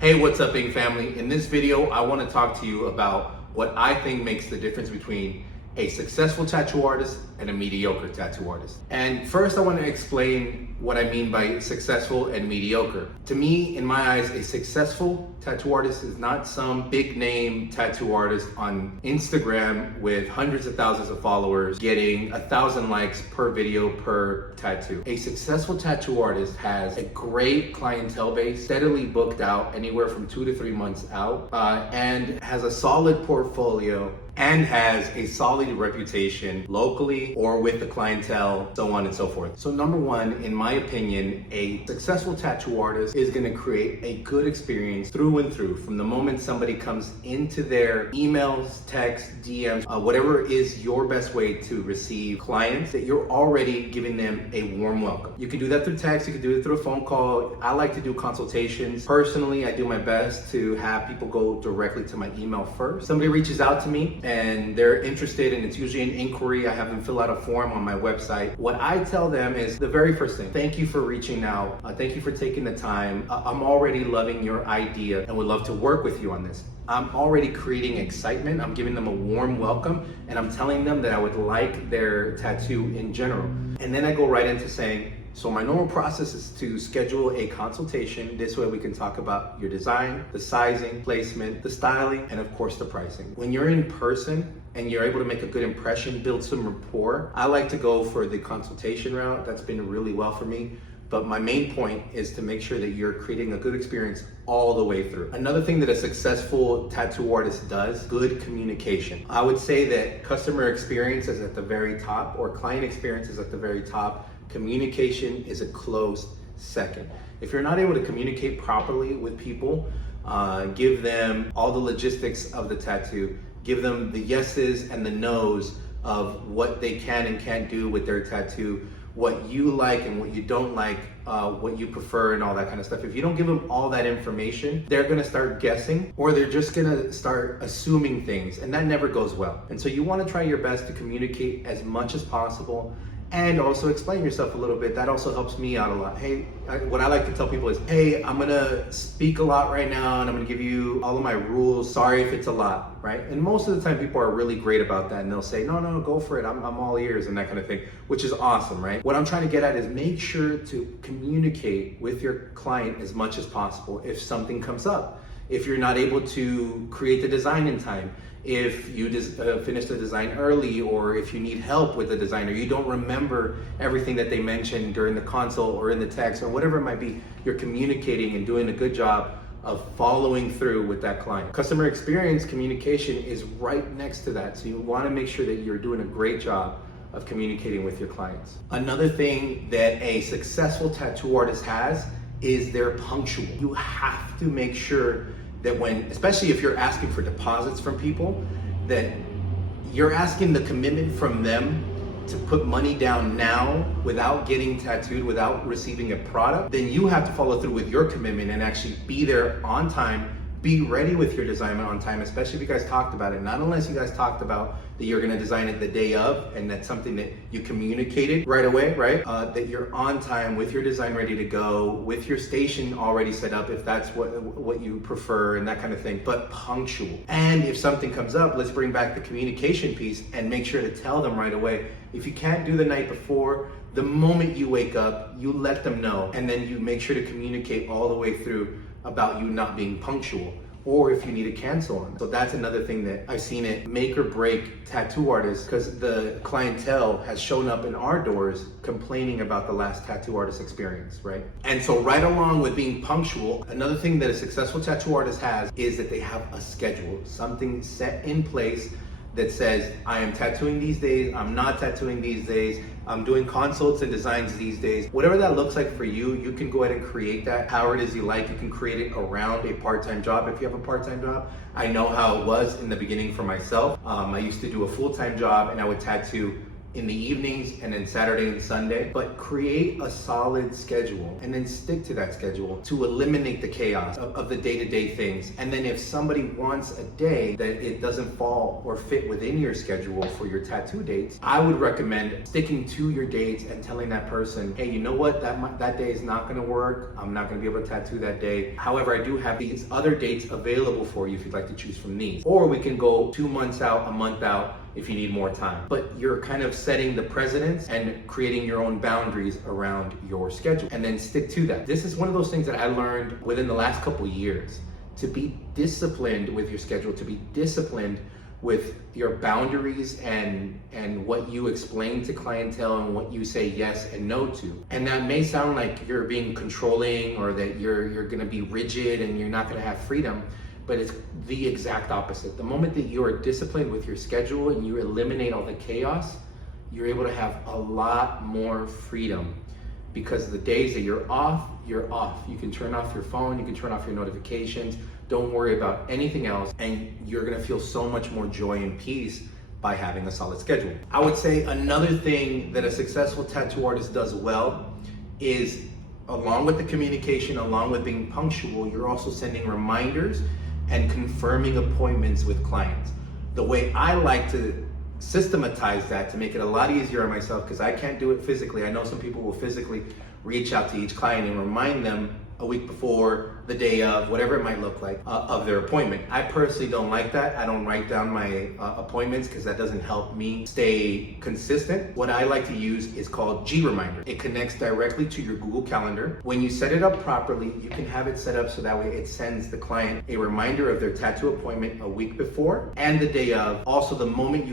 Hey, what's up, Ing family? In this video, I want to talk to you about what I think makes the difference between a successful tattoo artist and a mediocre tattoo artist. And first, I want to explain what I mean by successful and mediocre. To me, in my eyes, a successful tattoo artist is not some big name tattoo artist on Instagram with hundreds of thousands of followers getting 1,000 likes per video per tattoo. A successful tattoo artist has a great clientele base, steadily booked out anywhere from 2 to 3 months out, and has a solid portfolio and has a solid reputation locally or with the clientele, so on and so forth. So number one, in my opinion, a successful tattoo artist is gonna create a good experience through and through. From the moment somebody comes into their emails, texts, DMs, whatever is your best way to receive clients, that you're already giving them a warm welcome. You can do that through text, you can do it through a phone call. I like to do consultations. Personally, I do my best to have people go directly to my email first. Somebody reaches out to me and they're interested, and it's usually an inquiry. I have them fill out a form on my website. What I tell them is the very first thing: thank you for reaching out. Thank you for taking the time. I'm already loving your idea and would love to work with you on this. I'm already creating excitement. I'm giving them a warm welcome, and I'm telling them that I would like their tattoo in general. And then I go right into saying, so my normal process is to schedule a consultation. This way we can talk about your design, the sizing, placement, the styling, and of course the pricing. When you're in person and you're able to make a good impression, build some rapport, I like to go for the consultation route. That's been really well for me. But my main point is to make sure that you're creating a good experience all the way through. Another thing that a successful tattoo artist does, good communication. I would say that customer experience is at the very top, or client experience is at the very top. Communication is a close second. If you're not able to communicate properly with people, give them all the logistics of the tattoo, give them the yeses and the nos of what they can and can't do with their tattoo, what you like and what you don't like, what you prefer and all that kind of stuff. If you don't give them all that information, they're gonna start guessing, or they're just gonna start assuming things, and that never goes well. And so you wanna try your best to communicate as much as possible, and also explain yourself a little bit. That also helps me out a lot. Hey, what I like to tell people is, hey, I'm gonna speak a lot right now and I'm gonna give you all of my rules. Sorry if it's a lot, right? And most of the time people are really great about that, and they'll say, no, go for it. I'm all ears and that kind of thing, which is awesome, right? What I'm trying to get at is make sure to communicate with your client as much as possible if something comes up. If you're not able to create the design in time, if you just finish the design early, or if you need help with the design, or you don't remember everything that they mentioned during the consult or in the text or whatever it might be, you're communicating and doing a good job of following through with that client. Customer experience communication is right next to that. So you want to make sure that you're doing a great job of communicating with your clients. Another thing that a successful tattoo artist has is they're punctual. You have to make sure that when, especially if you're asking for deposits from people, that you're asking the commitment from them to put money down now without getting tattooed, without receiving a product, then you have to follow through with your commitment and actually be there on time, be ready with your design on time, especially if you guys talked about it. Not unless you guys talked about that you're gonna design it the day of, and that's something that you communicated right away, right? That you're on time with your design ready to go, with your station already set up if that's what you prefer and that kind of thing, but punctual. And if something comes up, let's bring back the communication piece and make sure to tell them right away. If you can't do the night before, the moment you wake up, you let them know, and then you make sure to communicate all the way through about you not being punctual, or if you need to cancel on. So that's another thing that I've seen it make or break tattoo artists, because the clientele has shown up in our doors complaining about the last tattoo artist experience, right? And so right along with being punctual, another thing that a successful tattoo artist has is that they have a schedule, something set in place that says, I am tattooing these days, I'm not tattooing these days, I'm doing consults and designs these days. Whatever that looks like for you, you can go ahead and create that however it is you like. You can create it around a part-time job if you have a part-time job. I know how it was in the beginning for myself. I used to do a full-time job and I would tattoo in the evenings and then Saturday and Sunday, but create a solid schedule and then stick to that schedule to eliminate the chaos of the day-to-day things. And then if somebody wants a day that it doesn't fall or fit within your schedule for your tattoo dates, I would recommend sticking to your dates and telling that person, hey, you know what, that day is not gonna work. I'm not gonna be able to tattoo that day. However, I do have these other dates available for you if you'd like to choose from these. Or we can go 2 months out, a month out, if you need more time. But you're kind of setting the precedence and creating your own boundaries around your schedule, and then stick to that. This is one of those things that I learned within the last couple years, to be disciplined with your schedule, to be disciplined with your boundaries and what you explain to clientele and what you say yes and no to. And that may sound like you're being controlling or that you're gonna be rigid and you're not gonna have freedom, but it's the exact opposite. The moment that you are disciplined with your schedule and you eliminate all the chaos, you're able to have a lot more freedom, because the days that you're off, you're off. You can turn off your phone, you can turn off your notifications, don't worry about anything else, and you're gonna feel so much more joy and peace by having a solid schedule. I would say another thing that a successful tattoo artist does well is, along with the communication, along with being punctual, you're also sending reminders and confirming appointments with clients. The way I like to systematize that to make it a lot easier on myself, because I can't do it physically. I know some people will physically reach out to each client and remind them a week before, the day of, whatever it might look like, of their appointment. I personally don't like that. I don't write down my appointments because that doesn't help me stay consistent. What I like to use is called G Reminder. It connects directly to your Google Calendar. When you set it up properly, you can have it set up so that way it sends the client a reminder of their tattoo appointment a week before and the day of. Also, the moment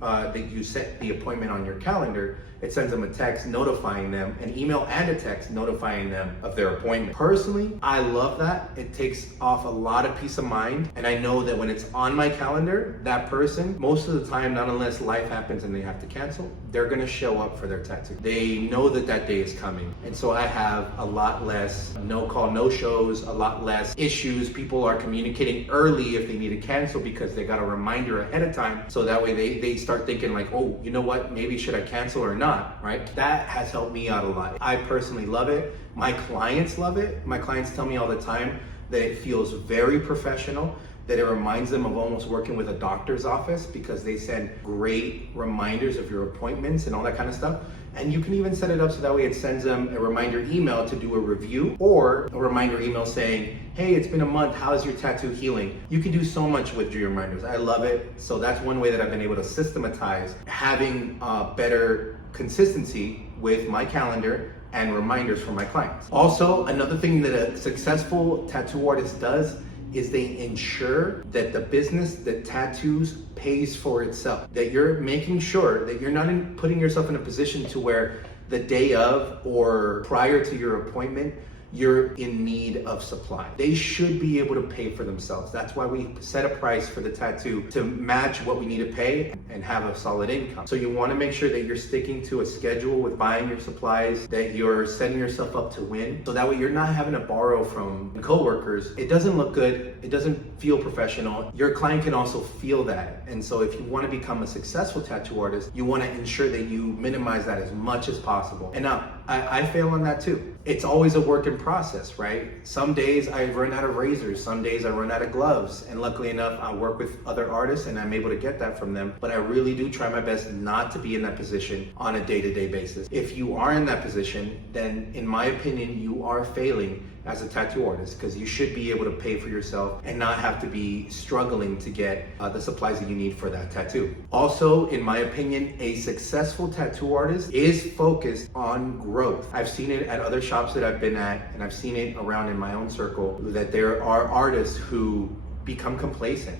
that you set the appointment on your calendar, it sends them a text notifying them, an email and a text notifying them of their appointment. Personally, I love that. It takes off a lot of peace of mind. And I know that when it's on my calendar, that person, most of the time, not unless life happens and they have to cancel, they're gonna show up for their tattoo. They know that that day is coming. And so I have a lot less no call, no shows, a lot less issues. People are communicating early if they need to cancel because they got a reminder ahead of time. So that way they start thinking like, oh, you know what, maybe should I cancel or not, right? That has helped me out a lot. I personally love it. My clients love it. My clients tell me all the time that it feels very professional, that it reminds them of almost working with a doctor's office because they send great reminders of your appointments and all that kind of stuff. And you can even set it up so that way it sends them a reminder email to do a review, or a reminder email saying, hey, it's been a month, how's your tattoo healing? You can do so much with G Reminders. I love it. So that's one way that I've been able to systematize having better consistency with my calendar and reminders for my clients. Also, another thing that a successful tattoo artist does is they ensure that the business that tattoos pays for itself. That you're making sure that you're not putting yourself in a position to where the day of or prior to your appointment, you're in need of supply. They should be able to pay for themselves. That's why we set a price for the tattoo to match what we need to pay and have a solid income. So you want to make sure that you're sticking to a schedule with buying your supplies, that you're setting yourself up to win. So that way you're not having to borrow from coworkers. It doesn't look good. It doesn't feel professional. Your client can also feel that. And so if you want to become a successful tattoo artist, you want to ensure that you minimize that as much as possible. And now, I fail on that too. It's always a work in process, right? Some days I run out of razors, some days I run out of gloves, and luckily enough, I work with other artists and I'm able to get that from them. But I really do try my best not to be in that position on a day-to-day basis. If you are in that position, then in my opinion, you are failing as a tattoo artist, because you should be able to pay for yourself and not have to be struggling to get the supplies that you need for that tattoo. Also, in my opinion, a successful tattoo artist is focused on growth. I've seen it at other shops that I've been at, and I've seen it around in my own circle, that there are artists who become complacent,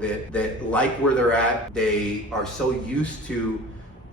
that like where they're at. They are so used to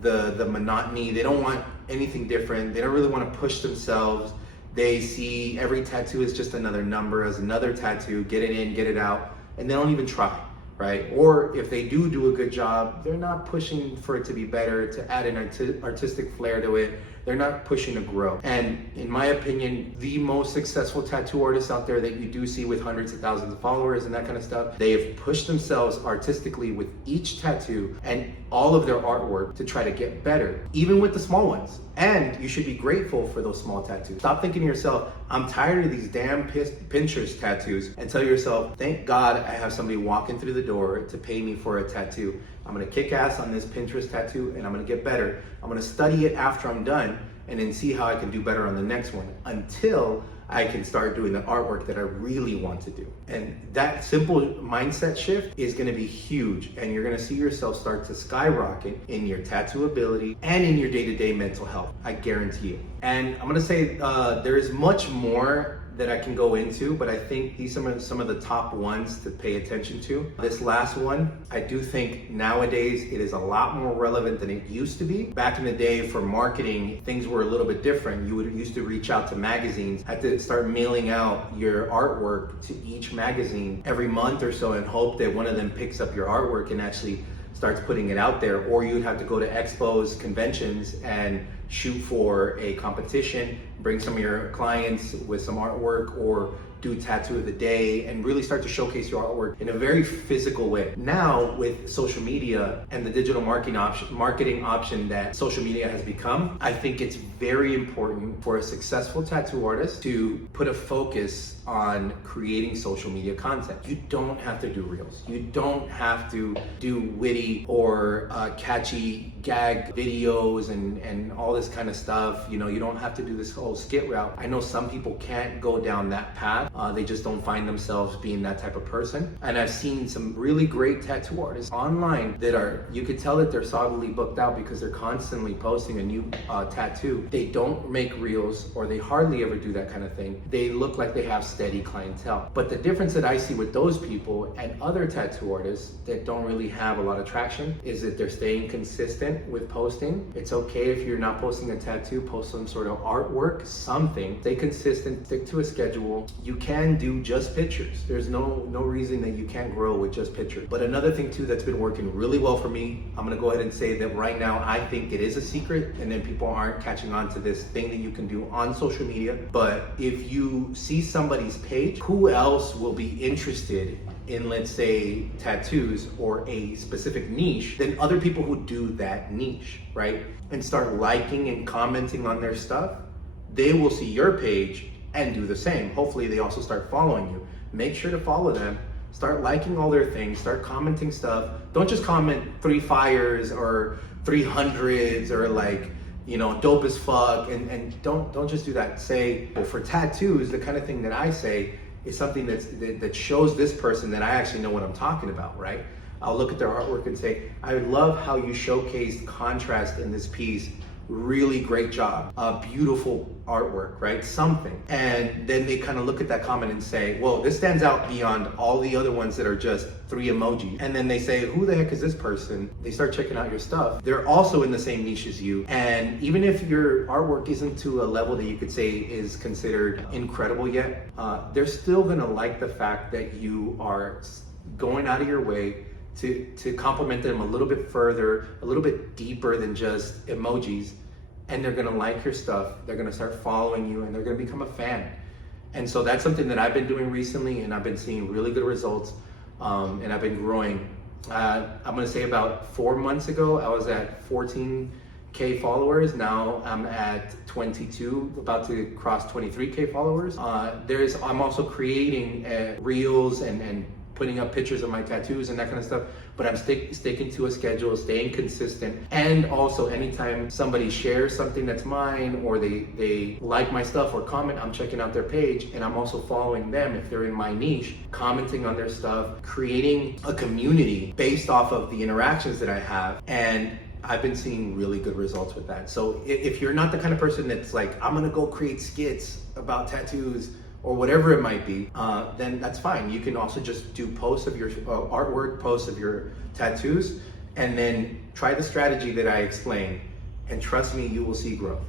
the monotony. They don't want anything different. They don't really want to push themselves. They see every tattoo as just another number, as another tattoo, get it in, get it out, and they don't even try. right? Or if they do a good job, they're not pushing for it to be better, to add an artistic flair to it. They're not pushing to grow. And in my opinion, the most successful tattoo artists out there that you do see with hundreds of thousands of followers and that kind of stuff, they have pushed themselves artistically with each tattoo and all of their artwork to try to get better, even with the small ones. And you should be grateful for those small tattoos. Stop thinking to yourself, I'm tired of these damn Pinterest tattoos, and tell yourself, thank God I have somebody walking through the door to pay me for a tattoo. I'm gonna kick ass on this Pinterest tattoo and I'm gonna get better. I'm gonna study it after I'm done and then see how I can do better on the next one until I can start doing the artwork that I really want to do. And that simple mindset shift is gonna be huge, and you're gonna see yourself start to skyrocket in your tattoo ability and in your day-to-day mental health. I guarantee you. And I'm gonna say there is much more that I can go into, but I think these are some of the top ones to pay attention to. This last one, I do think nowadays it is a lot more relevant than it used to be. Back in the day for marketing, things were a little bit different. You would used to reach out to magazines, had to start mailing out your artwork to each magazine every month or so and hope that one of them picks up your artwork and actually starts putting it out there. Or you'd have to go to expos, conventions, and shoot for a competition, bring some of your clients with some artwork, or do tattoo of the day and really start to showcase your artwork in a very physical way. Now with social media and the digital marketing option that social media has become, I think it's very important for a successful tattoo artist to put a focus on creating social media content. You don't have to do reels. You don't have to do witty or catchy gag videos and all this kind of stuff. You know, you don't have to do this whole skit route. I know some people can't go down that path. They just don't find themselves being that type of person. And I've seen some really great tattoo artists online that are, you could tell that they're solidly booked out because they're constantly posting a new tattoo. They don't make reels, or they hardly ever do that kind of thing. They look like they have steady clientele. But the difference that I see with those people and other tattoo artists that don't really have a lot of traction is that they're staying consistent with posting. It's okay if you're not posting a tattoo, post some sort of artwork, something. Stay consistent, stick to a schedule. You can do just pictures. There's no reason that you can't grow with just pictures. But another thing too that's been working really well for me, I'm gonna go ahead and say that right now I think it is a secret, and then people aren't catching on to this thing that you can do on social media. But if you see somebody's page, who else will be interested in, let's say, tattoos or a specific niche than other people who do that niche, right? And start liking and commenting on their stuff, they will see your page and do the same. Hopefully they also start following you. Make sure to follow them, start liking all their things, start commenting stuff. Don't just comment 3 fires or 300s or like, you know, dope as fuck, and don't just do that. Say, well, for tattoos, the kind of thing that I say is something that shows this person that I actually know what I'm talking about, right? I'll look at their artwork and say, I love how you showcased contrast in this piece. Really great job. Beautiful artwork, right? Something. And then they kind of look at that comment and say, well, this stands out beyond all the other ones that are just 3 emojis. And then they say, who the heck is this person? They start checking out your stuff. They're also in the same niche as you. And even if your artwork isn't to a level that you could say is considered incredible yet, they're still gonna like the fact that you are going out of your way to compliment them a little bit further, a little bit deeper than just emojis, and they're gonna like your stuff, they're gonna start following you, and they're gonna become a fan. And so that's something that I've been doing recently, and I've been seeing really good results, and I've been growing. I'm gonna say about 4 months ago, I was at 14K followers. Now I'm at 22, about to cross 23K followers. I'm also creating reels and putting up pictures of my tattoos and that kind of stuff, but I'm sticking to a schedule, staying consistent. And also anytime somebody shares something that's mine, or they like my stuff or comment, I'm checking out their page, and I'm also following them if they're in my niche, commenting on their stuff, creating a community based off of the interactions that I have. And I've been seeing really good results with that. So if you're not the kind of person that's like, I'm gonna go create skits about tattoos, or whatever it might be, then that's fine. You can also just do posts of your artwork, posts of your tattoos, and then try the strategy that I explained, and trust me, you will see growth.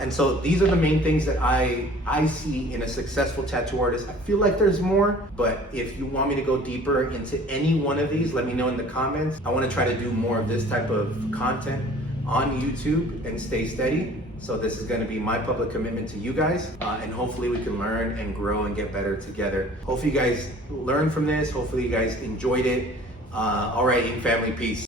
And so these are the main things that I see in a successful tattoo artist. I feel like there's more, but if you want me to go deeper into any one of these, let me know in the comments. I want to try to do more of this type of content on YouTube and stay steady. So this is going to be my public commitment to you guys, and hopefully we can learn and grow and get better together. Hopefully you guys learned from this. Hopefully you guys enjoyed it. All right, Ink family, peace.